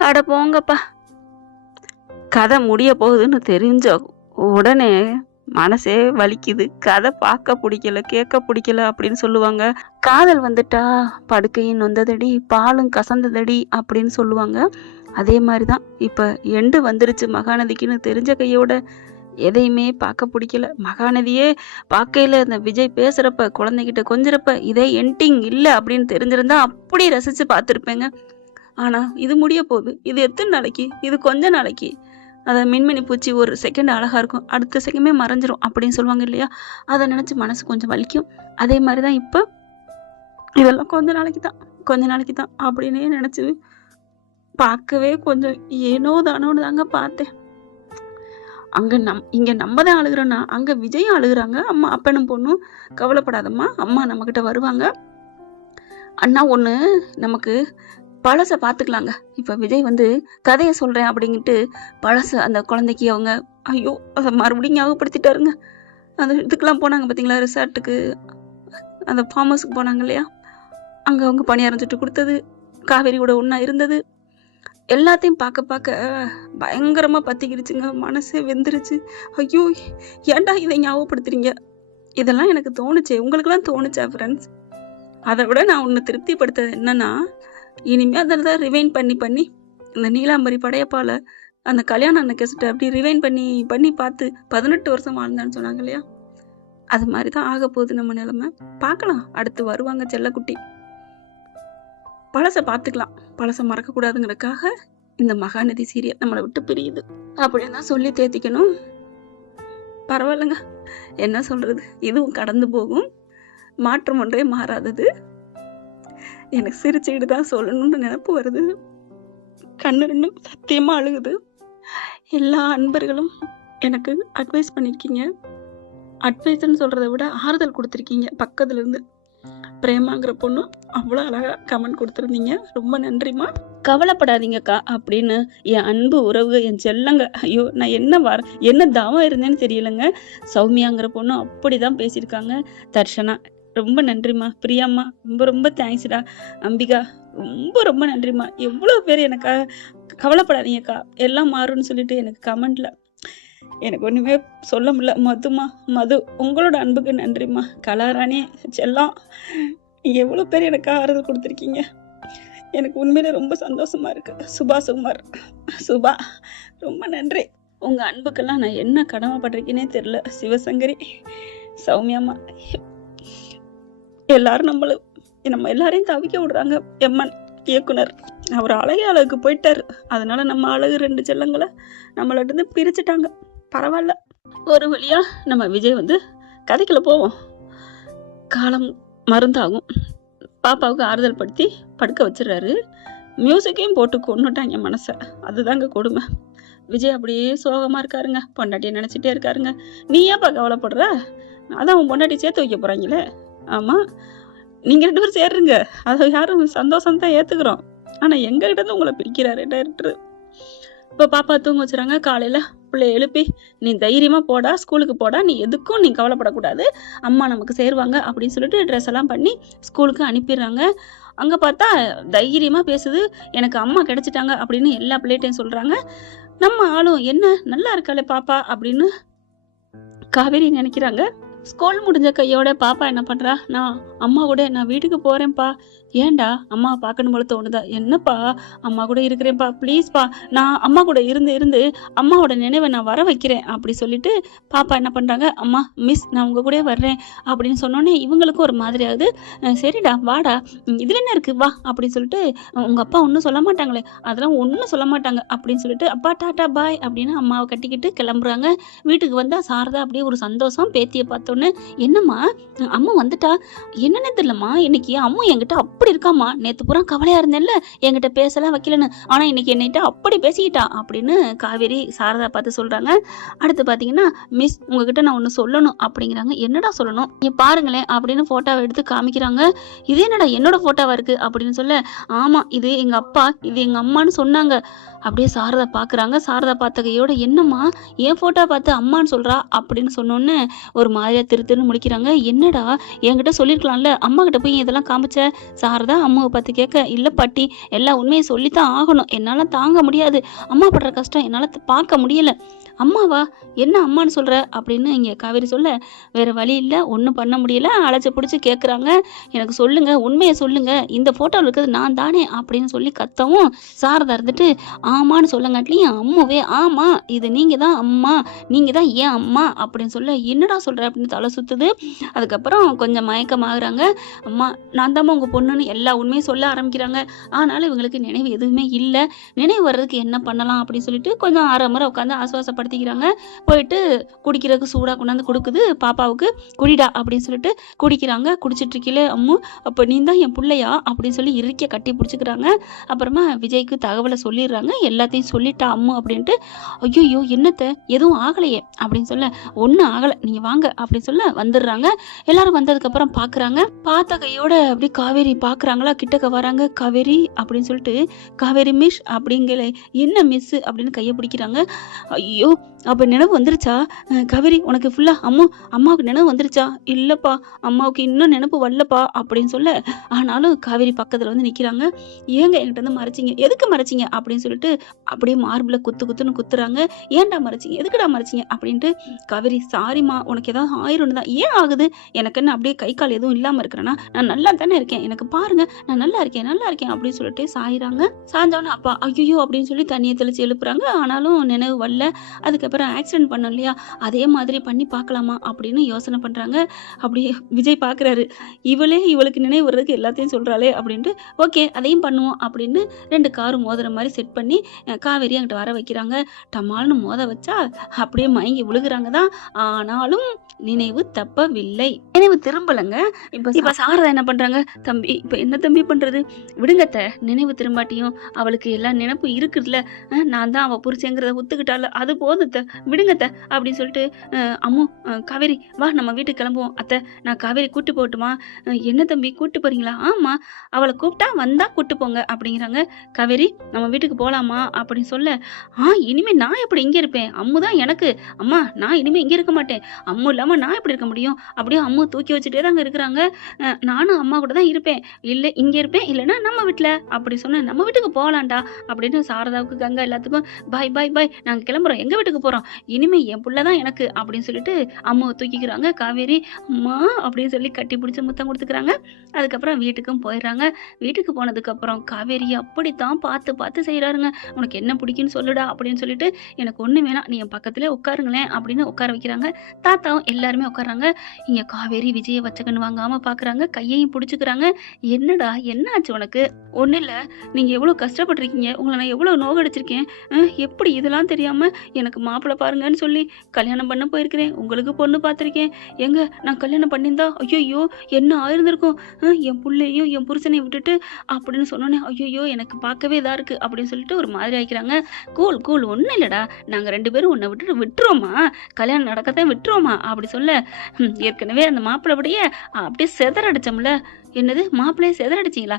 அட போங்கப்பா. கதை முடிய போகுதுன்னு தெரிஞ்ச உடனே மனசே வலிக்குது. கதை பார்க்க பிடிக்கல, கேட்க பிடிக்கல அப்படின்னு சொல்லுவாங்க. காதல் வந்துட்டா படுக்கையும் நொந்ததடி, பாலும் கசந்ததடி அப்படின்னு சொல்லுவாங்க. அதே மாதிரிதான் இப்ப எண்டு வந்துருச்சு மகாநதிக்குன்னு தெரிஞ்ச கையோட எதையுமே பார்க்க பிடிக்கல. மகாநதியே பார்க்கையில இந்த விஜய் பேசுறப்ப, குழந்தைகிட்ட கொஞ்சிறப்ப இதே எண்டிங் இல்லை அப்படின்னு தெரிஞ்சிருந்தா அப்படி ரசிச்சு பார்த்துருப்பேங்க. ஆனா இது முடிய போகுது. இது எத்தனை நாளைக்கு? இது கொஞ்ச நாளைக்கு. அதை மின்மினி பூச்சி ஒரு செகண்ட் அழகா இருக்கும், அடுத்த செகண்டே மறைஞ்சிரும் அப்படின்னு சொல்லுவாங்க இல்லையா? அதை நினைச்சு மனசு கொஞ்சம் வலிக்கும். அதே மாதிரிதான் இப்ப இதெல்லாம் கொஞ்ச நாளைக்கு தான் அப்படின்னே நினைச்சு பார்க்கவே கொஞ்சம் ஏனோ தானோன்னு தாங்க பார்த்தேன். இங்க நம்ம தான் அழுகுறோன்னா அங்க விஜயும் அழுகுறாங்க. அம்மா அப்பனும் பொண்ணும் கவலைப்படாதம்மா, அம்மா நம்ம கிட்ட வருவாங்க. அண்ணா ஒண்ணு நமக்கு பழச பார்த்துக்கலாங்க. இப்ப விஜய் கதையை சொல்றேன் அப்படிங்கிட்டு பழச அந்த குழந்தைக்கு அவங்க ஐயோ அதை மறுபடியும் ஞாபகப்படுத்திட்டாருங்க. அந்த இதுக்கெல்லாம் போனாங்க பார்த்தீங்களா, ரிசார்ட்டுக்கு, அந்த ஃபார்ம் ஹவுஸுக்கு போனாங்க இல்லையா? அங்க அவங்க பணியாரம் சுட்டு கொடுத்தது, காவேரி கூட ஒண்ணா இருந்தது, எல்லாத்தையும் பார்க்க பயங்கரமா பத்திக்கிடுச்சுங்க. மனசே வெந்துருச்சு. ஐயோ ஏன்டா இதை ஞாபகப்படுத்துறீங்க? இதெல்லாம் எனக்கு தோணுச்சு. உங்களுக்கெல்லாம் தோணுச்சா ஃப்ரெண்ட்ஸ்? அதை விட நான் ஒன்று திருப்திப்படுத்தது என்னன்னா, இனிமே அதில் ரிவைன் பண்ணி இந்த நீலாம்பரி படையப்பால அந்த கல்யாணம் அந்த கெஸ்ட்டை அப்படி ரிவைன் பண்ணி பார்த்து 18 வருஷம் வாழ்ந்தான்னு சொன்னாங்க இல்லையா? அது மாதிரி தான் ஆக போகுது நம்ம நிலைமை. பார்க்கலாம், அடுத்து வருவாங்க செல்லக்குட்டி. பழசை பார்த்துக்கலாம், பழசை மறக்கக்கூடாதுங்கிறதுக்காக இந்த மகாநதி சீரியல் நம்மளை விட்டு பிரியுது அப்படின்னு தான் சொல்லி தேத்திக்கணும். பரவாயில்லைங்க, என்ன சொல்றது, இதுவும் கடந்து போகும். மாற்றம் ஒன்றே மாறாதது. எனக்கு சிரிச்சுக்கிட்டு தான் சொல்லணும்னு நினைப்பு வருது. கண்ணு ரெண்டும் சத்தியமா அழுகுது. எல்லா அன்பர்களும் எனக்கு அட்வைஸ் பண்ணிருக்கீங்க. அட்வைஸ்ன்னு சொல்றதை விட ஆறுதல் கொடுத்துருக்கீங்க. பக்கத்துல இருந்து பிரேமாங்கிற பொண்ணு அவ்வளோ அழகா கமெண்ட் கொடுத்துருந்தீங்க. ரொம்ப நன்றிமா. கவலைப்படாதீங்கக்கா அப்படின்னு என் அன்பு உறவு, என் செல்லங்க. ஐயோ நான் என்ன தாவம் இருந்தேன்னு தெரியலங்க. சௌமியாங்கிற பொண்ணு அப்படிதான் பேசியிருக்காங்க. தர்ஷனா ரொம்ப நன்றிம்மா. பிரியாம்மா ரொம்ப தேங்க்ஸ்டா. அம்பிகா ரொம்ப நன்றிம்மா. எவ்வளோ பேர் எனக்கு கவலைப்படாதீங்கக்கா எல்லாம் மாறும்னு சொல்லிட்டு எனக்கு கமெண்ட்ல எனக்கு ஒன்றுமே சொல்ல முடியல. மது உங்களோட அன்புக்கு நன்றிம்மா. கலாராணி செல்லம் எவ்வளோ பேர் எனக்கு ஆறுதல் கொடுத்துருக்கீங்க. எனக்கு உண்மையிலே ரொம்ப சந்தோஷமா இருக்கு. சுபா ரொம்ப நன்றி. உங்க அன்புக்கெல்லாம் நான் என்ன கடமைப்பட்டிருக்கேனே தெரியல. சிவசங்கரி, சௌமியாம்மா, எல்லாரும் நம்ம எல்லாரையும் தவிக்க விடுறாங்க. எம்மன் இயக்குனர் அவர் அழகுக்கு போயிட்டாரு. அதனால நம்ம அழகு 2 செல்லங்களை நம்மள்ட்ட இருந்து பிரிச்சுட்டாங்க. பரவாயில்ல, ஒரு வழியா நம்ம விஜய் கதைக்குள்ள போவோம். காலம் மருந்தாகும். பாப்பாவுக்கு ஆறுதல் படுத்தி படுக்க வச்சிடறாரு. மியூசிக்கையும் போட்டு கொண்டுட்டாங்க மனசை. அதுதாங்க கொடுமை. விஜய் அப்படியே சோகமா இருக்காருங்க. பொண்டாட்டியை நினைச்சிட்டே இருக்காருங்க. நீ ஏப்பா கவலைப்படுற? அதான் உன் பொண்டாட்டி சேர்த்து வைக்க போறாங்களே. ஆமா, நீங்க 2 பேரும் சேர்றீங்க, அதை யாரும் சந்தோஷம் தான் ஏத்துக்கிறோம். ஆனா எங்க கிட்ட இருந்து உங்களை பிரிக்கிறாரு டைரக்டர். இப்ப பாப்பா தூங்க வச்சுறாங்க. காலையில பிள்ளைய எழுப்பி நீ தைரியமா போடா, ஸ்கூலுக்கு போடா, நீ எதுக்கும் நீ கவலைப்படக்கூடாது, அம்மா நமக்கு சேருவாங்க அப்படின்னு சொல்லிட்டு ட்ரெஸ் எல்லாம் பண்ணி ஸ்கூலுக்கு அனுப்பிடுறாங்க. அங்க பார்த்தா தைரியமா பேசுது, எனக்கு அம்மா கிடைச்சிட்டாங்க அப்படின்னு எல்லா பிள்ளைகிட்டையும் சொல்றாங்க. நம்ம ஆளும் என்ன நல்லா இருக்காளே பாப்பா அப்படின்னு காவேரி நினைக்கிறாங்க. ஸ்கூல் முடிஞ்ச கையோட பாப்பா என்ன பண்றா, நான் அம்மா கூட நான் வீட்டுக்கு போறேன்ப்பா. ஏன்டா அம்மா பார்க்கணும் போல தோணுதா? என்னப்பா, அம்மா கூட இருக்கிறேன்ப்பா, ப்ளீஸ்ப்பா, நான் அம்மா கூட இருந்து அம்மாவோட நினைவை நான் வர வைக்கிறேன் அப்படி சொல்லிட்டு பாப்பா என்ன பண்றாங்க, அம்மா மிஸ் நான் உங்க கூட வர்றேன் அப்படின்னு சொன்னோன்னே இவங்களுக்கும் ஒரு மாதிரி ஆகுது. சரிடா வாடா, இதுல என்ன இருக்கு வா அப்படின்னு சொல்லிட்டு, உங்க அப்பா ஒன்றும் சொல்ல மாட்டாங்களே, அதெல்லாம் ஒன்றும் சொல்ல மாட்டாங்க அப்படின்னு சொல்லிட்டு அப்பா டாட்டா பாய் அப்படின்னு அம்மாவை கட்டிக்கிட்டு கிளம்புறாங்க. வீட்டுக்கு வந்தா சாரதா அப்படியே ஒரு சந்தோஷம். பேத்தியை பார்த்தோன்னே, என்னம்மா அம்மா வந்துட்டா, என்னன்னு தெரியலம்மா, இன்னைக்கு அம்மா என்கிட்ட அப்படி இருக்காமா, நேத்து பூரா கவலையா இருந்தேன்ல, என்கிட்ட பேசலாம் வைக்கலன்னு, ஆனா இன்னைக்கு என்னைட்ட அப்படி பேசிக்கிட்டா அப்படின்னு காவேரி சாரதா பார்த்து சொல்றாங்க. அடுத்து பாத்தீங்கன்னா, மிஸ் உங்ககிட்ட நான் ஒண்ணு சொல்லணும் அப்படிங்கிறாங்க. என்னடா சொல்லணும், நீ பாருங்களேன் அப்படின்னு போட்டோவை எடுத்து காமிக்கிறாங்க. இது என்னடா என்னோட போட்டோவா இருக்கு அப்படின்னு சொல்ல, ஆமா இது எங்க அப்பா, இது எங்க அம்மான்னு சொன்னாங்க. அப்படியே சாரதா பாக்குறாங்க. சாரதா பார்த்த கையோட, என்னம்மா என் போட்டோ பார்த்து அம்மான்னு சொல்றா அப்படின்னு சொன்னோன்னு ஒரு மாதிரியா திருன்னு முடிக்கிறாங்க. என்னடா என்கிட்ட சொல்லிருக்கலாம்ல, அம்மா கிட்ட போய் இதெல்லாம் காமிச்ச. சாரதா அம்மாவை பார்த்து கேட்க, இல்லை பாட்டி, எல்லா உண்மையை சொல்லித்தான் ஆகணும், என்னால் தாங்க முடியாது, அம்மா படுற கஷ்டம் என்னால் பார்க்க முடியல. அம்மாவா, என்ன அம்மான்னு சொல்கிற அப்படின்னு இங்கே காவேரி சொல்ல, வேறு வழி இல்லை, ஒன்றும் பண்ண முடியல, அழைச்சி பிடிச்சி கேட்குறாங்க, எனக்கு சொல்லுங்க, உண்மையை சொல்லுங்க, இந்த ஃபோட்டோவில் இருக்கிறது நான் தானே அப்படின்னு சொல்லி கத்தவும், சாரதா இருந்துட்டு ஆமான்னு சொல்லங்காட்டிலையும் அம்முவே ஆமா, இது நீங்கள் தான் அம்மா, நீங்கள் தான் ஏன் அம்மா அப்படின்னு சொல்ல, என்னடா சொல்கிற அப்படின்னு தலை சுற்றுது. அதுக்கப்புறம் கொஞ்சம் மயக்கமாகறாங்க. அம்மா, நான் தாம்மா உங்கள் பொண்ணுன்னு எல்லா உண்மையும் சொல்ல ஆரம்பிக்கிறாங்க. ஆனாலும் இவங்களுக்கு நினைவு எதுவுமே இல்லை. நினைவு வர்றதுக்கு என்ன பண்ணலாம் அப்படின்னு சொல்லிட்டு கொஞ்சம் அரை முறை உட்காந்து ஆசுவாசப்படுத்திக்கிறாங்க. போயிட்டு குடிக்கிறதுக்கு சூடாக கொண்டாந்து கொடுக்குது பாப்பாவுக்கு, குடிடா அப்படின்னு சொல்லிட்டு குடிக்கிறாங்க. குடிச்சிட்டு இருக்கீங்களே, அம்மு அப்போ நீ தான் என் பிள்ளையா அப்படின்னு சொல்லி இறுக்கிய கட்டி பிடிச்சிக்கிறாங்க. அப்புறமா விஜய்க்கு தகவலை சொல்லிடுறாங்க, எல்லாத்தையும் சொல்லிட்டா அம்மு அப்படின்ட்டு. ஐயோ என்னத்த, எதுவும் ஆகலையே அப்படின்னு சொல்ல, ஒன்றும் ஆகலை, நீங்கள் வாங்க அப்படின்னு சொல்ல வந்துடுறாங்க. எல்லாரும் வந்ததுக்கப்புறம் பார்க்குறாங்க. பார்த்த கையோட அப்படி காவேரி பார்க்குறாங்களா, கிட்டக்க வராங்க. காவேரி அப்படின்னு சொல்லிட்டு, காவேரி மிஸ் அப்படிங்கிற, என்ன மிஸ் அப்படின்னு கையை பிடிக்கிறாங்க. ஐயோ, அப்போ நினைவு வந்துருச்சா காவேரி, உனக்கு ஃபுல்லாக அம்மாவுக்கு நினைவு வந்துருச்சா? இல்லைப்பா, அம்மாவுக்கு இன்னும் நினைப்பு வரலப்பா அப்படின்னு சொல்ல, ஆனாலும் காவேரி பக்கத்தில் வந்து நிற்கிறாங்க. ஏங்க என்கிட்ட வந்து மறைச்சிங்க, எதுக்கு மறைச்சிங்க அப்படின்னு சொல்லிட்டு அப்படியே மார்பில் குத்துன்னு குத்துறாங்க. ஏன்டா மறைச்சிங்க, எதுக்குடா மறைச்சிங்க அப்படின்ட்டு. காவேரி, சாரிம்மா, உனக்கு ஏதாவது ஆயிரம் தான், ஏன் ஆகுது, எனக்கு என்ன அப்படியே கை கால் எதுவும் இல்லாமல் இருக்கிறேன்னா, நான் நல்லா தானே இருக்கேன், எனக்கு பாருங்க, நான் நல்லா இருக்கேன் அப்படின்னு சொல்லிட்டு சாயிறாங்க. சாஞ்சவன அப்பா ஐயோ அப்படின்னு சொல்லி தண்ணியை தெளிச்சு எழுப்புறாங்க. ஆனாலும் நினைவு வரல. அதுக்கப்புறம் ஆக்சிடென்ட் பண்ணோம் இல்லையா, அதே மாதிரி பண்ணி பார்க்கலாமா அப்படின்னு யோசனை பண்ணுறாங்க. அப்படியே விஜய் பார்க்குறாரு, இவளுக்கு நினைவு வர்றதுக்கு எல்லாத்தையும் சொல்கிறாளே அப்படின்ட்டு, ஓகே அதையும் பண்ணுவோம் அப்படின்னு 2 காரும் மோதுற மாதிரி செட் பண்ணி காவேரி அங்கிட்ட வர வைக்கிறாங்க. டமால்னு மோத வச்சா அப்படியே மயங்கி விழுகுறாங்க தான். ஆனாலும் நினைவு தப்பவில்லை, நினைவு திரும்பலைங்க. இப்போ சாரதா என்ன பண்ணுறாங்க, தம்பி இப்போ என்ன தம்பி பண்ணுறது, விடுங்கத்த, நினைவு திரும்பாட்டியும் அவளுக்கு எல்லா நினைப்பு இருக்குதுல்ல, நான் தான் அவள் புரிச்சேங்கிறத ஒத்துக்கிட்டால, அது போதுத்த, விடுங்கத்த அப்படின்னு சொல்லிட்டு, அம்மு, காவேரி வா நம்ம வீட்டுக்கு கிளம்புவோம், அத்தை நான் காவேரி கூட்டு போகட்டுமா? என்ன தம்பி கூட்டு போறீங்களா? ஆமாம், அவளை கூப்பிட்டா வந்தா கூட்டு போங்க அப்படிங்கிறாங்க. காவேரி நம்ம வீட்டுக்கு போகலாமா அப்படின்னு சொல்ல, இனிமே நான் எப்படி இங்கே இருப்பேன், அம்மு தான் எனக்கு அம்மா, நான் இனிமே இங்கே இருக்க மாட்டேன், அம்மு இல்லாமல் நான் எப்படி இருக்க முடியும், அப்படியே அம்மு தூக்கி வச்சுட்டே தாங்க இருக்கிறாங்க. நானும் அம்மா கூட தான் இருப்பேன், இல்லை இங்கே இருப்பேன், இல்லைன்னா நம்ம வீட்டில் அப்படி சொன்னேன், நம்ம வீட்டுக்கு போகலான்டா அப்படின்னு சாரதாவுக்கு கங்கா எல்லாத்துக்கும் பாய் பாய் பாய், நாங்கள் கிளம்புறோம், எங்கள் வீட்டுக்கு போகிறோம், இனிமே என் பிள்ளை தான் எனக்கு அப்படின்னு சொல்லிட்டு அம்மாவை தூக்கிக்கிறாங்க. காவேரி அம்மா அப்படின்னு சொல்லி கட்டி பிடிச்சி முத்தம் கொடுத்துக்கிறாங்க. அதுக்கப்புறம் வீட்டுக்கும் போயிடுறாங்க. வீட்டுக்கு போனதுக்கப்புறம் காவேரி அப்படித்தான் பார்த்து செய்கிறாருங்க. உனக்கு என்ன பிடிக்குன்னு சொல்லுடா அப்படின்னு சொல்லிட்டு, எனக்கு ஒன்று வேணாம், நீ என் பக்கத்துலேயே உட்காருங்களேன் அப்படின்னு உட்கார வைக்கிறாங்க. தாத்தாவும் எல்லாருமே உட்காராங்க. இங்கே காவேரி விஜயை வச்சக்கன்னு வாங்காமல் பார்க்குறாங்க, கையையும் பிடிச்சிக்கிறாங்க. என்னடா என்ன ஆச்சு உனக்கு? ஒன்றும் இல்லை, நீங்கள் எவ்வளோ கஷ்டப்பட்டிருக்கீங்க, உங்களை நான் எவ்வளோ நோகடிச்சிருக்கேன், எப்படி இதெல்லாம் தெரியாமல் எனக்கு மாப்பிள்ளை பாருங்கன்னு சொல்லி கல்யாணம் பண்ண போயிருக்கிறேன், உங்களுக்கு பொண்ணு பார்த்துருக்கேன், எங்க நான் கல்யாணம் பண்ணியிருந்தா ஐயோ என்ன ஆயிருந்திருக்கும், என் பிள்ளையும் என் புருஷனையும் விட்டுட்டு அப்படின்னு சொன்னோன்னே ஐயோ எனக்கு பார்க்கவே இதாக இருக்குது அப்படின்னு சொல்லிட்டு ஒரு மாதிரி ஆயிக்கிறாங்க. கூல் ஒன்றும் இல்லைடா, நாங்கள் 2 பேரும் உன்னை விட்டுருவோமா, கல்யாணம் நடக்கத்தான் விட்டுருவோமா அப்படி சொல்ல, ஏற்கனவே அந்த மாப்பிள்ளைபடியே அப்படியே செதறடிச்சோம்ல, என்னது மாப்பிள்ளையை செதறடிச்சிங்களா,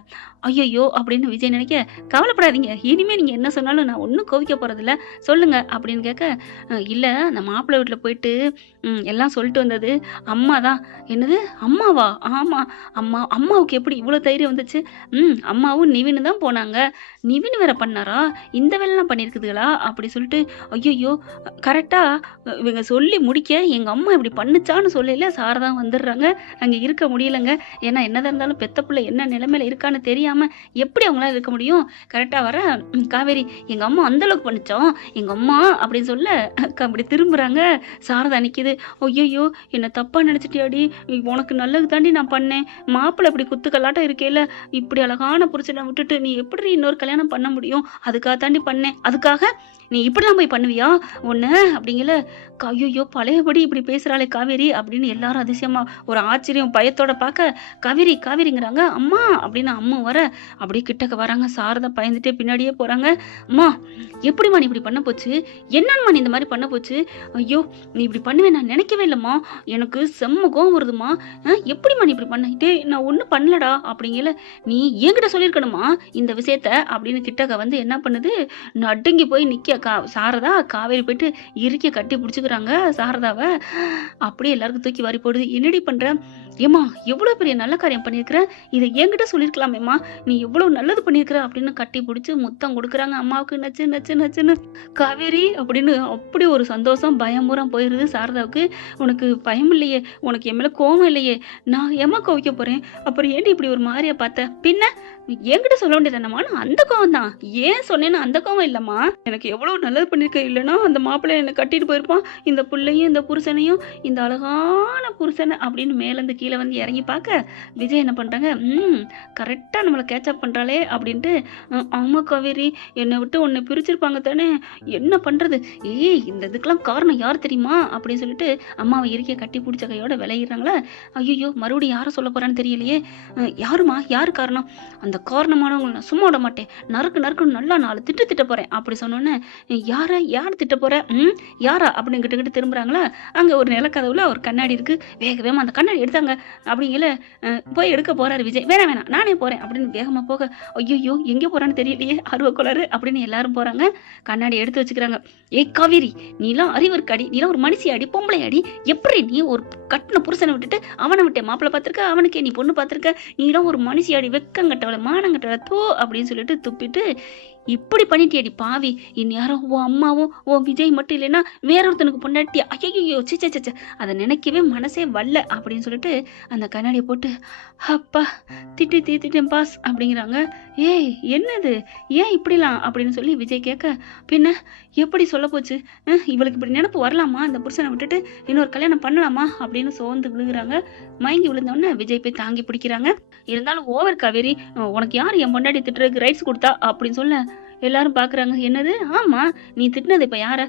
ஐயோ அப்படின்னு விஜய் நினைக்க, கவலைப்படாதீங்க, இனிமேல் நீங்கள் என்ன சொன்னாலும் நான் ஒன்றும் கோவிக்க போகிறதில்ல, சொல்லுங்க அப்படின்னு கேட்க, இல்லை அந்த மாப்பிள்ளை வீட்டில் போயிட்டு எல்லாம் சொல்லிட்டு வந்தது அம்மா தான். என்னது அம்மாவா? ஆமாம், அம்மாவுக்கு எப்படி இவ்வளோ தைரியம் வந்துச்சு? அம்மாவும் நிவின்னு தான் போனாங்க, நிவின் வேற பண்ணாரா, இந்த வேலைலாம் பண்ணியிருக்குதுங்களா அப்படி சொல்லிட்டு, ஐயோ கரெக்டாக இவங்க சொல்லி முடிக்க எங்கள் அம்மா இப்படி பண்ணுச்சான்னு சொல்லல சாரதா வந்துடுறாங்க. அங்கே இருக்க முடியலைங்க, ஏன்னா என்னதான் இருந்தாலும் பெத்த பிள்ளை என்ன நிலைமையில இருக்கான்னு தெரியாமல் எப்படி அவங்களால இருக்க முடியும். கரெக்டாக வர காவேரி, எங்கள் அம்மா அந்தளவுக்கு பண்ணிச்சோம் எங்கள் அம்மா அப்படின்னு சொல்ல, அப்படி திரும்புகிறாங்க. சாரதா நிற்கிது. ஐயோ என்னை தப்பாக நினச்சிட்டியாடி, உனக்கு நல்லது தாண்டி நான் பண்ணேன், மாப்பிள்ளை இப்படி குத்துக்கல்லாட்டம் இருக்கேல, இப்படி அழகான புருஷனை விட்டுட்டு நீ எப்படி இன்னொரு கல்யாணம் பண்ண முடியும், அதுக்காக தாண்டி பண்ணேன், அதுக்காக நீ இப்படிலாம் போய் பண்ணுவியா ஒன்று அப்படிங்கல. ஐயோ பழையபடி இப்படி பேசுகிறாளே காவேரி அப்படின்னு எல்லாரும் அதிசயமா ஒரு ஆச்சரியம் பயத்தோட பார்க்க, காவேரிங்கிறாங்க. அம்மா அப்படின்னு அம்மா வர அப்படியே கிட்டக்க வராங்க. சாரதா பயந்துட்டே பின்னாடியே போகிறாங்க. அம்மா எப்படிம்மா நீ இப்படி பண்ண போச்சு, என்னம்மா நீ இந்த மாதிரி பண்ண போச்சு, ஐயோ நீ இப்படி பண்ணுவேன் நான் நினைக்கவே இல்லைம்மா, எனக்கு செம்ம கோவம் வருதுமா, எப்படிம்மா நீ இப்படி பண்ணிட்டு, நான் ஒன்றும் பண்ணலடா அப்படிங்கல. நீ என்கிட்ட சொல்லியிருக்கணுமா இந்த விஷயத்த அப்படின்னு கிட்டக்க வந்து என்ன பண்ணுது, நடுங்கி போய் நிற்க சாரதா. காவேரி போயிட்டு இறுக்கி கட்டி பிடிச்சிக்கிறாங்க சாரதாவை. அப்படியே எல்லாருக்கும் தூக்கி வாரி போடுது. என்னடி பண்ற, ஏம்மா எவ்வளோ பெரிய நல்ல காரியம் பண்ணியிருக்கிற, இதை என்கிட்ட சொல்லியிருக்கலாமேம்மா, நீ எவ்வளோ நல்லது பண்ணியிருக்கிற அப்படின்னு கட்டி பிடிச்சி முத்தம் கொடுக்குறாங்க அம்மாவுக்கு. நச்சு நச்சு நச்சுன்னு. காவேரி அப்படின்னு அப்படி ஒரு சந்தோஷம் பயமுறம் போயிடுது சாரதாவுக்கு. உனக்கு பயம் இல்லையே, உனக்கு என் மேலே கோவம் இல்லையே, நான் ஏம்மா கோவிக்க போகிறேன், அப்புறம் ஏன்டி இப்படி ஒரு மாதிரியா பார்த்த, பின்ன என்கிட்ட சொல்ல வேண்டியதானம்மா, நான் அந்த கோவம் தான், ஏன் சொன்னேன்னு அந்த கோவம் இல்லைம்மா, எனக்கு எவ்வளோ நல்லது பண்ணியிருக்க, இல்லைன்னா அந்த மாப்பிள்ளை என்னை கட்டிட்டு போயிருப்பான், இந்த பிள்ளையும் இந்த புருஷனையும் இந்த அழகான புருஷனை அப்படின்னு மேலேருந்து கீழே வந்து இறங்கி பார்க்க விஜய் என்ன பண்ணுறாங்க, கரெக்டாக நம்மளை கேட்சப் பண்ணுறாளே அப்படின்ட்டு, ஆமாம் காவேரி என்னை விட்டு உன்னை பிரிச்சிருப்பாங்க தானே, என்ன பண்ணுறது, ஏய் இந்த இதுக்கெல்லாம் காரணம் யார் தெரியுமா அப்படின்னு சொல்லிட்டு அம்மாவை இறுக்கிய கட்டி பிடிச்ச கையோட விளையிடுறாங்களா. ஐயோ மறுபடியும் யாரை சொல்ல போகிறான்னு தெரியலையே, யாருமா யார் காரணம், அந்த காரணமானவங்களை நான் சும்மா விட மாட்டேன், நறுக்கு நறுக்குன்னு நல்லா 4 திட்ட போகிறேன் அப்படி சொன்னோன்னே, யார் திட்ட போகிற, யாரா அப்படின்னு கிட்ட திரும்புகிறாங்களா. அங்கே ஒரு நிலக்கதவுல ஒரு கண்ணாடி இருக்குது, வேகமாக அந்த கண்ணாடி எடுத்தாங்க அப்படிங்கல போய் எடுக்க போகிறாரு விஜய். வேணாம் நானே போகிறேன் அப்படின்னு வேகமாக போக, ஐயோ எங்கே போகிறான்னு தெரியலையே ஆர்வக்கோளாறு அப்படின்னு எல்லாரும் போகிறாங்க. கண்ணாடி எடுத்து வச்சுக்கிறாங்க. ஏய் காவேரி நீலாம் அறிவருக்கு அடி, நீலாம் ஒரு மனுஷி அடி, பொம்பளை அடி, எப்படி நீ ஒரு கட்டின புருஷனை விட்டுட்டு அவனை விட்டே மாப்பிள்ளை பார்த்துருக்க, அவனுக்கே நீ பொண்ணு பார்த்துருக்க, நீலாம் ஒரு மனுஷி அடி, வெக்கங்கட்டவளை மானங்கட்டவளை தோ அப்படின்னு சொல்லிட்டு துப்பிட்டு, இப்படி பண்ணிட்டியடி பாவி, இந்நேரம் உன் அம்மாவும் உன் விஜய் மட்டும் இல்லைன்னா வேற ஒருத்தனுக்கு பொண்டாட்டியா, ஐயோ சிச்ச அதை நினைக்கவே மனசே வரல அப்படின்னு சொல்லிட்டு அந்த கண்ணாடியை போட்டு, அப்பா திட்டேன் பாஸ் அப்படிங்கிறாங்க. ஏய் என்னது, ஏன் இப்படிலாம் அப்படின்னு சொல்லி விஜய் கேட்க, பின்ன எப்படி சொல்ல போச்சு, இவளுக்கு இப்படி நினப்பு வரலாமா, இந்த புருஷனை விட்டுட்டு இன்னொரு கல்யாணம் பண்ணலாமா அப்படின்னு சோர்ந்து விழுகுறாங்க. மயங்கி விழுந்தோடனே விஜய் போய் தாங்கி பிடிக்கிறாங்க. இருந்தாலும் ஓவர் காவேரி, உனக்கு யார் என் பொண்டாட்டி திட்டுறதுக்கு ரைட்ஸ் கொடுத்தா அப்படின்னு சொல்ல எல்லாரும் பாக்குறாங்க. என்னது, ஆமா நீ திட்டினது இப்ப யார,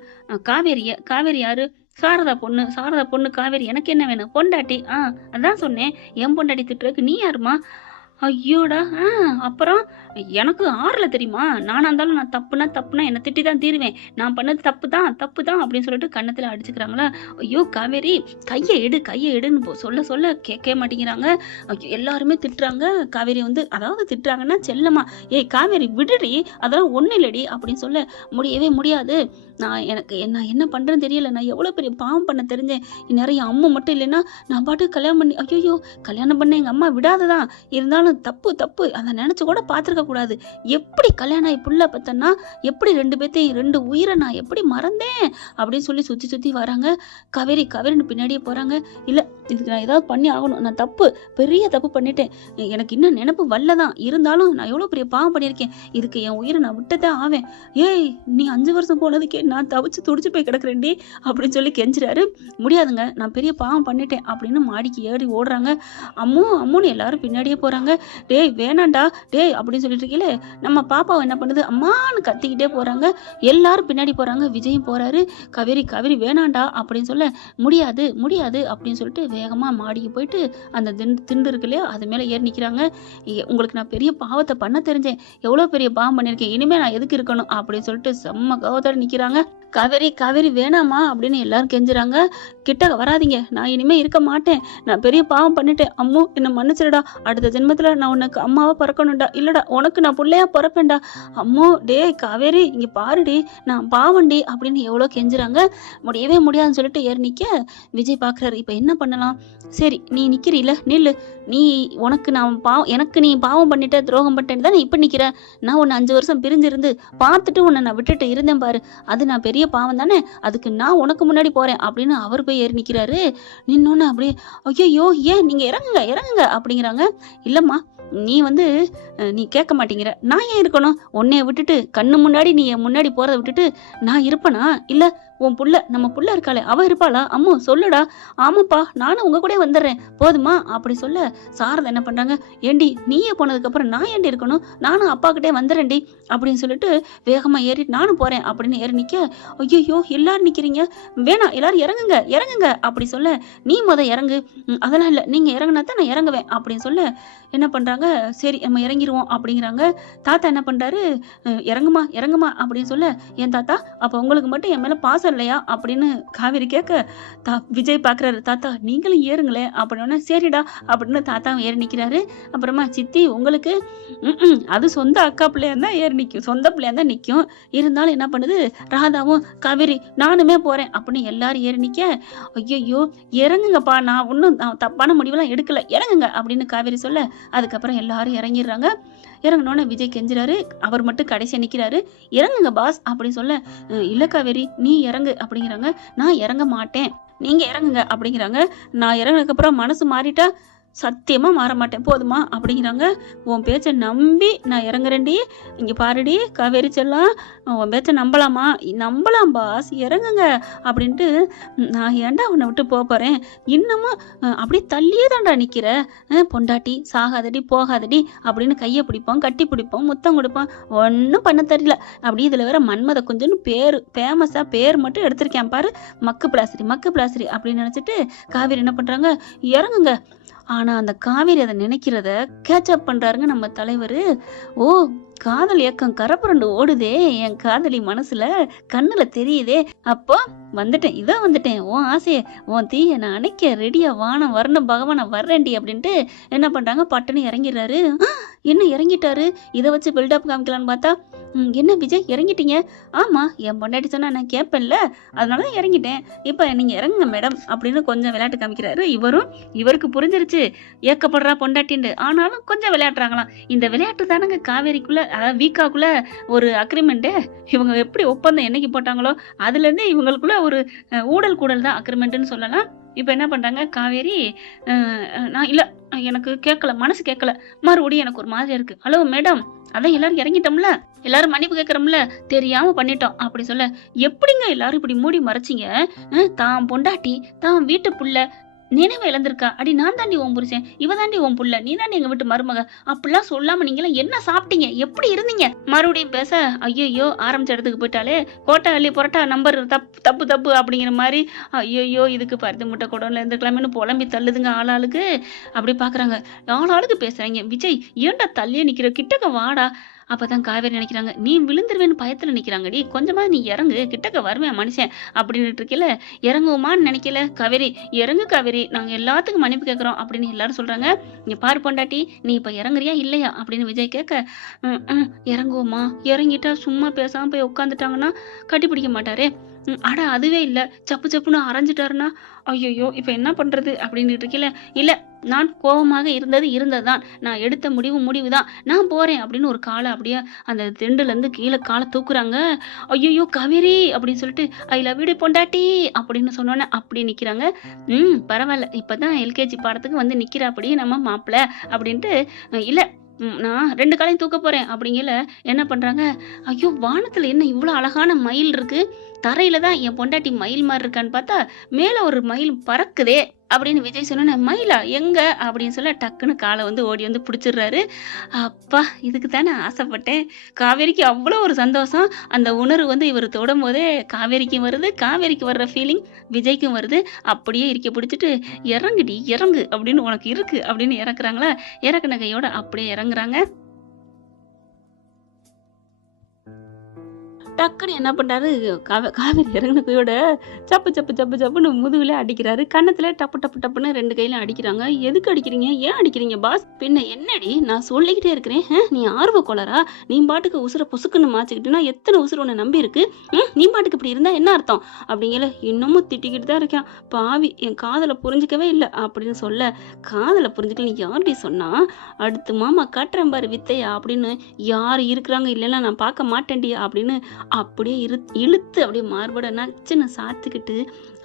காவேரி யாரு, சாரதா பொண்ணு காவேரி, எனக்கு என்ன வேணும், பொண்டாட்டி, அதான் சொன்னேன், என் பொண்டாட்டி திட்டுறதுக்கு நீ யாருமா, ஐயோடா, அப்புறம் எனக்கு ஆறல தெரியுமா, நானா இருந்தாலும் நான் தப்புனா என்னை திட்டி தான் தீருவேன், நான் பண்ணது தப்பு தான் அப்படின்னு சொல்லிட்டு கன்னத்துல அடிச்சுக்கிறாங்களா. ஐயோ காவேரி கையை எடுன்னு சொல்ல கேட்க மாட்டேங்கிறாங்க. ஐயோ எல்லாருமே திட்டுறாங்க. காவேரி வந்து அதாவது திட்டுறாங்கன்னா செல்லமா, ஏய் காவேரி விடுடி, அதெல்லாம் ஒன்றும் இல்லடி அப்படின்னு சொல்ல முடியவே முடியாது, நான் என்ன பண்றேன்னு தெரியல, நான் எவ்வளவு பெரிய பாவம் பண்ண தெரிஞ்சேன், நிறைய அம்மா மட்டும் இல்லைன்னா நான் பாட்டு கல்யாணம் பண்ணி, ஐயோ கல்யாணம் பண்ண எங்க அம்மா விடாததான், இருந்தாலும் தப்பு அதை நினைச்சு கூட பார்த்துருக்க கூடாது, எப்படி கல்யாணம் ஆகி புள்ள பத்தன்னா, எப்படி 2 பேத்தையும் 2 உயிரை நான் எப்படி மறந்தேன் அப்படின்னு சொல்லி சுத்தி வராங்க. காவேரின்னு பின்னாடியே போறாங்க. இல்ல இதுக்கு நான் ஏதாவது பண்ணி ஆகணும், நான் பெரிய தப்பு பண்ணிட்டேன், எனக்கு இன்னும் நினைப்பு வரலதான், இருந்தாலும் நான் எவ்வளவு பெரிய பாவம் பண்ணியிருக்கேன், இதுக்கு என் உயிரை நான் விட்டதான் ஆவேன், ஏய் நீ 5 வருஷம் போனதுக்கே நான் தவிச்சு துடிச்சு போய் கிடக்குறேன்டி அப்படின்னு சொல்லி கெஞ்சுறாரு. முடியாதுங்க, நான் பெரிய பாவம் பண்ணிட்டேன் அப்படின்னு மாடிக்கு ஏறி ஓடுறாங்க. அம்முன்னு எல்லாரும் பின்னாடியே போறாங்க. டேய் வேணாண்டா டேய் அப்படின்னு சொல்லிட்டு இருக்கீங்களே, நம்ம பாப்பாவை என்ன பண்ணுது, அம்மான்னு கத்திக்கிட்டே போறாங்க. எல்லாரும் பின்னாடி போறாங்க. விஜயும் போறாரு. காவேரி வேணாண்டா அப்படின்னு சொல்ல, முடியாது அப்படின்னு சொல்லிட்டு வேகமா மாடிக்கு போயிட்டு அந்த திண்டு இருக்கு இல்லையா, அது மேல ஏறி நிக்கிறாங்க. உங்களுக்கு நான் பெரிய பாவத்தை பண்ண தெரிஞ்சேன், எவ்வளவு பெரிய பாவம் பண்ணிருக்கேன், இனிமே நான் எதுக்கு இருக்கணும் அப்படின்னு சொல்லிட்டு செம்ம கோவத்தோட நிக்கிறாங்க. காவேரி வேணாமா அப்படின்னு எல்லாரும் கெஞ்சுறாங்க. கிட்ட வராதிங்க, நான் இனிமே இருக்க மாட்டேன், நான் பெரிய பாவம் பண்ணிட்டேன், அம்மு என்ன மன்னிச்சிடா, அடுத்த ஜென்மத்துல நான் உனக்கு அம்மாவா பிறக்கணும்டா, இல்லடா உனக்கு நான் பிள்ளையா பிறப்பேன்டா, அம்மு டே காவேரி இங்க பாருடி, நான் பாவண்டி அப்படின்னு எவ்வளவு கெஞ்சுறாங்க. முடியவே முடியாதுன்னு சொல்லிட்டு ஏறி நிக்க விஜய் பாக்குறாரு. இப்ப என்ன பண்ணலாம், சரி நீ நிக்கிறீல நில்லு, எனக்கு நீ பாவம் பண்ணிட்ட, துரோகம் பண்ணிட்டேன்னு தான் இப்ப நிக்கிற, நான் உன்னை 5 வருஷம் பிரிஞ்சிருந்து பார்த்துட்டு உன்னை நான் விட்டுட்டு இருந்தேன் பாரு, அது நான் பெரிய பாவம் தானே, அதுக்கு நான் உனக்கு முன்னாடி போறேன் அப்படின்னு அவர் போய் ஏறி நிக்கிறாரு. நின்னோன்னு அப்படியே ஐயோ ஏன் நீங்க இறங்குங்க அப்படிங்கிறாங்க. இல்லம்மா நீ கேட்க மாட்டேங்கிற, நான் ஏன் இருக்கணும், உன்னைய விட்டுட்டு கண்ணு முன்னாடி நீ முன்னாடி போறதை விட்டுட்டு நான் இருப்பனா, இல்ல உன் நம்ம புள்ள இருக்காளே அவ இருப்பாளா, அம்மு சொல்லுடா, ஆமாப்பா நானும் உங்க கூட வந்துடுறேன் போதுமா அப்படி சொல்ல, சாரதா என்ன பண்றாங்க, ஏண்டி நீயே போனதுக்கு அப்புறம் நான் ஏண்டி இருக்கணும், நானும் அப்பா கிட்டே வந்துடுறேன்டி அப்படின்னு சொல்லிட்டு வேகமா ஏறி நானும் போறேன் அப்படின்னு ஏறி நிக்க, ஐயோ எல்லாரும் நிக்கிறீங்க, வேணாம் எல்லாரும் இறங்குங்க அப்படி சொல்ல, நீ இறங்கு, அதெல்லாம் இல்ல நீங்க இறங்குனா தான் நான் இறங்குவேன் அப்படின்னு சொல்ல என்ன பண்றாங்க, பண்றாங்க, சரி நம்ம இறங்கிருவோம் அப்படிங்கிறாங்க. தாத்தா என்ன பண்றாரு, இறங்குமா இறங்குமா அப்படின்னு சொல்ல, ஏன் தாத்தா அப்ப உங்களுக்கு மட்டும் என் மேல பாசம் இல்லையா அப்படின்னு காவேரி கேட்க, விஜய் பாக்குறாரு, தாத்தா நீங்களும் ஏறுங்களேன் அப்படின்னா, சரிடா அப்படின்னு தாத்தாவும் ஏறி நிக்கிறாரு. அப்புறமா சித்தி உங்களுக்கு அது சொந்த அக்கா பிள்ளையா இருந்தா ஏறி நிக்கும், சொந்த பிள்ளையா இருந்தா நிக்கும். இருந்தாலும் என்ன பண்ணுது, ராதாவும் காவேரி நானுமே போறேன் அப்படின்னு எல்லாரும் ஏறி நிக்க, ஐயையோ இறங்குங்கப்பா, நான் ஒன்னும் தப்பான முடிவெல்லாம் எடுக்கல, இறங்குங்க அப்படின்னு காவேரி சொல்ல, அதுக்கப்புறம் எல்லாரும் இறங்கிடுறாங்க. இறங்குனோடனே விஜய் கெஞ்சுறாரு, அவர் மட்டும் கடைசியா நிக்கிறாரு. இறங்குங்க பாஸ் அப்படின்னு சொல்ல, இல்ல காவேரி நீ இறங்கு அப்படிங்கிறாங்க. நான் இறங்க மாட்டேன், நீங்க இறங்குங்க அப்படிங்கிறாங்க. நான் இறங்குனதுக்கு அப்புறம் மனசு மாறிட்டா சத்தியமா மாற மாட்டேன் போதுமா அப்படிங்கிறாங்க. உன் பேச்சை நம்பி நான் இறங்குறேன்டி, இங்க பாருடி காவேரி செல்லம், உன் பேச்சை நம்பலாமா, நம்பலாம் பாஸ் இறங்குங்க அப்படின்ட்டு, நான் ஏன்டா உன்னை விட்டு போறேன், இன்னமும் அப்படியே தள்ளியே தான்டா நிக்கிற, பொண்டாட்டி சாகாதடி போகாதடி அப்படின்னு கையை பிடிப்போம், கட்டி பிடிப்போம், முத்தம் கொடுப்போம், ஒன்றும் பண்ண தெரியல. அப்படி இதுல வேற மன்மத கொஞ்சம்னு பேர் ஃபேமஸா பேர் மட்டும் எடுத்திருக்கேன் பாரு, மக்கு பிளாசரி அப்படின்னு நினைச்சிட்டு காவேரி என்ன பண்றாங்க, இறங்குங்க. ஆனா அந்த காவேரி அதை நினைக்கிறத கேட்சப் பண்றாருங்க நம்ம தலைவர். ஓ காதல் இயக்கம் கரப்புரண்டு ஓடுதே என் காதலி மனசுல, கண்ணுல தெரியுதே, அப்போ வந்துட்டேன் உன் ஆசைய உன் தீய நான் அணைக்க ரெடியா, வானம் வரணும் பகவான வர்றேன்டி அப்படின்ட்டு என்ன பண்றாங்க, பட்டுன்னு இறங்கிடுறாரு. என்ன இறங்கிட்டாரு, இதை வச்சு பில்டப் காமிக்கலான்னு பார்த்தா, என்ன விஜய் இறங்கிட்டீங்க, ஆமா என் பொண்டாட்டி சொன்னா நான் கேட்பேன்ல, அதனாலதான் இறங்கிட்டேன், இப்ப நீங்க இறங்குங்க மேடம் அப்படின்னு கொஞ்சம் விளையாட்டு காமிக்கிறாரு. இவருக்கு புரிஞ்சிருச்சு ஏக்கப்படுறா பொண்டாட்டின்னு, ஆனாலும் கொஞ்சம் விளையாடுறாங்களாம். இந்த விளையாட்டு தானங்க காவேரிக்குள்ள, அதாவது வீக்காக்குள்ள ஒரு அக்ரிமெண்ட்டு. இவங்க எப்படி ஒப்பந்தம் என்னைக்கு போட்டாங்களோ அதுல இருந்து இவங்களுக்குள்ள ஒரு ஊடல் கூடல் தான் அக்ரிமெண்ட்னு சொல்லலாம். இப்ப என்ன பண்றாங்க காவேரி, நான் இல்ல எனக்கு கேட்கல, மனசு கேட்கல, மறுபடியும் எனக்கு ஒரு மாதிரி இருக்கு, ஹலோ மேடம் அதான் எல்லாரும் இறங்கிட்டோம்ல, எல்லாரும் மன்னிப்பு கேட்கறோம்ல, தெரியாம பண்ணிட்டோம் அப்படி சொல்ல, எப்படிங்க எல்லாரும் இப்படி மூடி மறைச்சிங்க, தான் பொண்டாட்டி தான் வீட்டு புள்ள நினைவு இழந்திருக்கா, அடி நான் தாண்டி உன் புருஷன், இவ தாண்டி உன் புள்ள, நீ தாண்டி எங்க வீட்டு மருமக, அப்படிலாம் சொல்லாம நீங்களாம் என்ன சாப்பிட்டீங்க, எப்படி இருந்தீங்க, மறுபடியும் பேச, ஐயோ ஆரம்பிச்ச இடத்துக்கு போயிட்டாலே கோட்டை அள்ளி புரட்டா நம்பர் தப்பு அப்படிங்கிற மாதிரி, ஐயோ இதுக்கு பருத்தி முட்டை குடம்ல இருந்துக்கலாமேன்னு புலம்பி தள்ளுதுங்க ஆளாளுக்கு. அப்படி பாக்குறாங்க, ஆளாளுக்கு பேசுறாங்க. விஜய் ஏன்டா தள்ளியே நிக்கிற, கிட்டக்க வாடா. அப்பதான் காவேரி நினைக்கிறாங்க, நீ விழுந்துருவேன்னு பயத்துல நிக்கிறாங்கடி, கொஞ்சமா நீ இறங்கு, கிட்டக்க வருவேன் மனுஷன் அப்படின்னு இருக்கல, இறங்குவோமான்னு நினைக்கல காவேரி, இறங்கு காவேரி நாங்க எல்லாத்துக்கும் மன்னிப்பு கேட்கறோம் அப்படின்னு எல்லாரும் சொல்றாங்க. இங்க பாரு பொண்டாட்டி நீ இப்ப இறங்குறியா இல்லையா அப்படின்னு விஜய் கேட்க, இறங்குவோமா, இறங்கிட்டா சும்மா பேசாம போய் உட்காந்துட்டாங்கன்னா கட்டிப்பிடிக்க மாட்டாரே, அட அதுவே இல்ல சப்புன்னு அரைஞ்சிட்டாருன்னா, ஐயோ இப்ப என்ன பண்றது அப்படின்னு இருக்கல, இல்ல நான் கோபமாக இருந்ததுதான், நான் எடுத்த முடிவுதான், நான் போறேன் அப்படின்னு ஒரு காலை அப்படியே அந்த திண்டுல இருந்து கீழே காலை தூக்குறாங்க. ஐயோ காவேரி அப்படின்னு சொல்லிட்டு, ஐ லவ் யூ பொண்டாட்டி அப்படின்னு சொன்னோன்னே அப்படி நிக்கிறாங்க. பரவாயில்ல இப்பதான் எல்கேஜி பாடத்துக்கு வந்து நிக்கிறா அப்படி நம்ம மாப்பிள்ள அப்படின்ட்டு, இல்ல நான் 2 காலையும் தூக்க போறேன் அப்படிங்கல என்ன பண்றாங்க, ஐயோ வானத்துல என்ன இவ்வளவு அழகான மயில் இருக்கு, தரையில தான் என் பொண்டாட்டி மயில் மாதிரி இருக்கான்னு பார்த்தா மேல ஒரு மயில் பறக்குதே அப்படின்னு விஜய் சொன்ன, மயிலா எங்க அப்படின்னு சொல்ல டக்குன்னு காலை வந்து ஓடி வந்து பிடிச்சிடுறாரு. அப்பா இதுக்கு தானே ஆசைப்பட்டேன். காவேரிக்கு அவ்வளோ ஒரு சந்தோஷம், அந்த உணர்வு வந்து இவர் தொடும் போதே காவேரிக்கும் வருது, காவேரிக்கு வர்ற ஃபீலிங் விஜய்க்கும் வருது. அப்படியே இருக்க பிடிச்சிட்டு, இறங்குடி இறங்கு அப்படின்னு உனக்கு இருக்கு அப்படின்னு இறக்குறாங்களா, இறக்குன கையோட அப்படியே இறங்குறாங்க. டக்குன்னு என்ன பண்றாரு, காவேரி இறங்கின கையோட சப்புன்னு முதுகுல அடிக்கிறாரு, கன்னத்துல டப்புன்னு 2 கையில அடிக்கிறாங்க. எதுக்கு அடிக்கிறீங்க, ஏன் அடிக்கிறீங்க பாஸ், பின்ன என்னடி நான் சொல்லிக்கிட்டே இருக்கிறேன், நீ ஆர்வ கோளாரா, நீ பாட்டுக்கு உசுர பொசுக்குன்னு மாச்சுக்கிட்டுனா எத்தனை உசுறு உன்னை நம்பி இருக்கு, நீ பாட்டுக்கு இப்படி இருந்தா என்ன அர்த்தம் அப்படிங்கல, இன்னமும் திட்டிக்கிட்டு தான் இருக்கான், பாவி என் காதலை புரிஞ்சுக்கவே இல்லை அப்படின்னு சொல்ல, காதலை புரிஞ்சுக்கல நீ யார்டி சொன்னா, அடுத்து மாமா காட்டுறேன் பாரு வித்தையா அப்படின்னு, யார் இருக்கிறாங்க இல்லைன்னா நான் பார்க்க மாட்டேன்டி அப்படின்னு அப்படியே இழுத்து அப்படியே மார்பட நச்சுன்னு சாத்துக்கிட்டு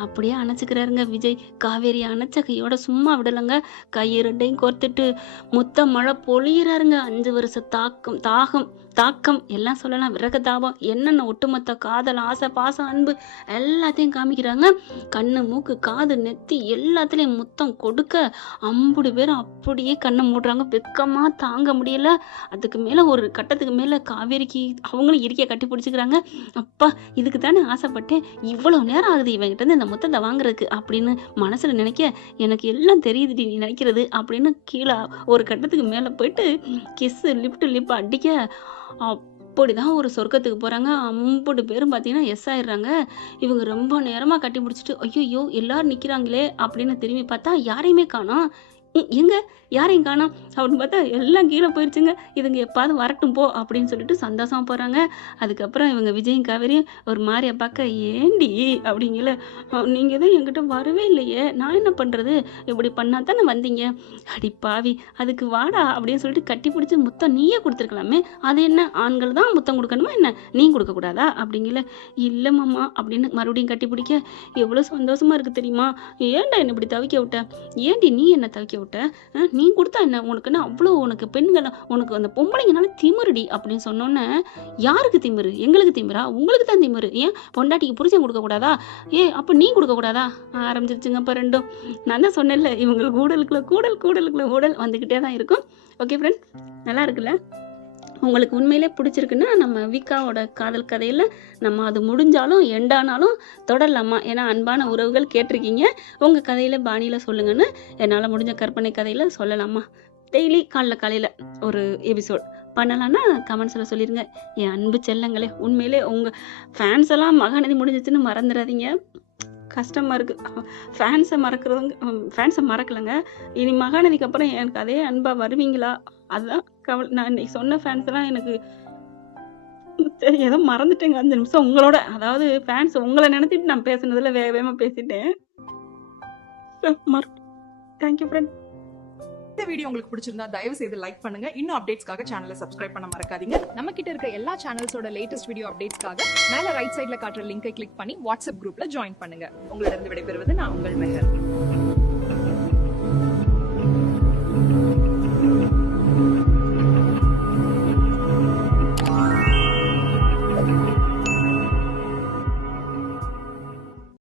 அப்படியே அணைச்சுக்கிறாருங்க விஜய். காவேரி அணைச்ச கையோட சும்மா விடலைங்க, கை 2யும் கோர்த்துட்டு முத்த மழை பொழியிறாருங்க. 5 வருஷ தாகம் தாக்கம் எல்லாம் சொல்லலாம், விரகதாபம், என்னென்ன ஒட்டுமொத்த காதல், ஆசை, பாசம், அன்பு எல்லாத்தையும் காமிக்கிறாங்க. கண்ணு, மூக்கு, காது, நெத்தி எல்லாத்துலேயும் முத்தம் கொடுக்க 50 பேரும் அப்படியே கண்ணை மூடுறாங்க. வெக்கமாக தாங்க முடியல. அதுக்கு மேலே ஒரு கட்டத்துக்கு மேலே காவேரிக்கு அவங்களும் இறுக்கிய கட்டி பிடிச்சிக்கிறாங்க. அப்பா இதுக்கு தானே ஆசைப்பட்டேன், இவ்வளோ நேரம் ஆகுது இவங்கிட்ட இருந்து இந்த முத்தத்தை வாங்குறதுக்கு அப்படின்னு மனசில் நினைக்க, எனக்கு எல்லாம் தெரியுது நீ நினைக்கிறது அப்படின்னு கீழே ஒரு கட்டத்துக்கு மேலே போயிட்டு கிஸ்ஸு லிப் டு லிப் அடிக்க அப்படிதான் ஒரு சொர்க்கத்துக்கு போகிறாங்க. 50 பேரும் பார்த்தீங்கன்னா எஸ் ஆயிடுறாங்க. இவங்க ரொம்ப நேரமாக கட்டி பிடிச்சிட்டு ஐயோ எல்லாரும் நிற்கிறாங்களே அப்படின்னு திரும்பி பார்த்தா யாரையுமே காணோம். எங்க யாரையும் காணோம் அப்படின்னு பார்த்தா எல்லாம் கீழே போயிடுச்சுங்க. இதுங்க எப்பாவது வரட்டும் போ அப்படின்னு சொல்லிட்டு சந்தோஷமா போகிறாங்க. அதுக்கப்புறம் இவங்க விஜயும் காவேரியும் ஒரு மாதிரியா பார்க்க, ஏண்டி அப்படிங்கல, நீங்கள் தான் என்கிட்ட வரவே இல்லையே, நான் என்ன பண்ணுறது, இப்படி பண்ணா தானே வந்தீங்க, அடி பாவி அதுக்கு வாடா அப்படின்னு சொல்லிட்டு கட்டி பிடிச்சி முத்தம் நீயே கொடுத்துருக்கலாமே, அது என்ன ஆண்கள் தான் முத்தம் கொடுக்கணுமா என்ன, நீ கொடுக்கக்கூடாதா அப்படிங்கல, இல்லை மாமா அப்படின்னு மறுபடியும் கட்டி பிடிக்க, எவ்வளோ சந்தோஷமா இருக்குது தெரியுமா, ஏன்டா என்னை இப்படி தவிக்க விட்ட, ஏண்டி நீ என்ன தவிக்க விட்ட, நீ கொடுத்தா என்ன உனக்குன்னா அவ்வளோ, உனக்கு பெண்கள் உனக்கு அந்த பொம்பளைங்கனால திமிருடி அப்படின்னு சொன்னோன்னே, யாருக்கு திமிரு, எங்களுக்கு திமிரா, உங்களுக்கு தான் திமிரு, ஏன் பொண்டாட்டிக்கு புருஷன் கொடுக்க கூடாதா, அப்போ நீ கொடுக்க கூடாதா, ஆரம்பிச்சிருச்சுங்க. அப்போ ரெண்டும் நான் தான் சொன்னேன்ல, இவங்களுக்கு கூடலுக்குள்ள ஊடல் வந்துக்கிட்டே தான் இருக்கும். ஓகே ஃப்ரெண்ட், நல்லா இருக்குல்ல? உங்களுக்கு உண்மையிலே பிடிச்சிருக்குன்னா நம்ம விகாவோட காதல் கதையில் நம்ம அது முடிஞ்சாலும் எண்டானாலும் தொடரலாமா, ஏன்னா அன்பான உறவுகள் கேட்டிருக்கீங்க, உங்கள் கதையில் பாணியில் சொல்லுங்கன்னு என்னால் முடிஞ்ச கற்பனை கதையில் சொல்லலாமா. டெய்லி காலையில் ஒரு எபிசோட் பண்ணலான்னா கமெண்ட்ஸில் சொல்லிடுங்க. என் அன்பு செல்லங்களே, உண்மையிலே உங்கள் ஃபேன்ஸ் எல்லாம் மகாநதி முடிஞ்சிச்சுன்னு மறந்துடாதீங்க. கஷ்டமாக இருக்குது ஃபேன்ஸை மறக்கலைங்க. இனி மகாநதிக்கு அப்புறம் எனக்கு அதே அன்பாக வருவீங்களா, அதுதான் கவலை. நான் இன்னைக்கு சொன்ன ஃபேன்ஸ் எல்லாம் எனக்கு ஏதோ மறந்துட்டேங்க 5 நிமிஷம் உங்களோட, அதாவது ஃபேன்ஸ் உங்களை நினைச்சிட்டு நான் பேசுனதுல வேகமாக பேசிட்டேன். Thank you friend. இந்த வீடியோ உங்களுக்கு பிடிச்சிருந்தா தயவு செய்து லைக் பண்ணுங்க. இன்னும் அப்டேட்ஸ்க்காக சேனலை சப்ஸ்கிரைப் பண்ண மறக்காதீங்க. நம்ம கிட்ட இருக்க எல்லா சேனல்ஸோட லேட்டஸ்ட் வீடியோ அப்டேட்ஸ்க்காக மேல ரைட் சைட்ல காட்டுற லிங்கை கிளிக் பண்ணி வாட்ஸ்அப் குரூப்ல ஜாயின் பண்ணுங்க. உங்களிடம் விடைபெறுவது நான் உங்கள் மெஹர்.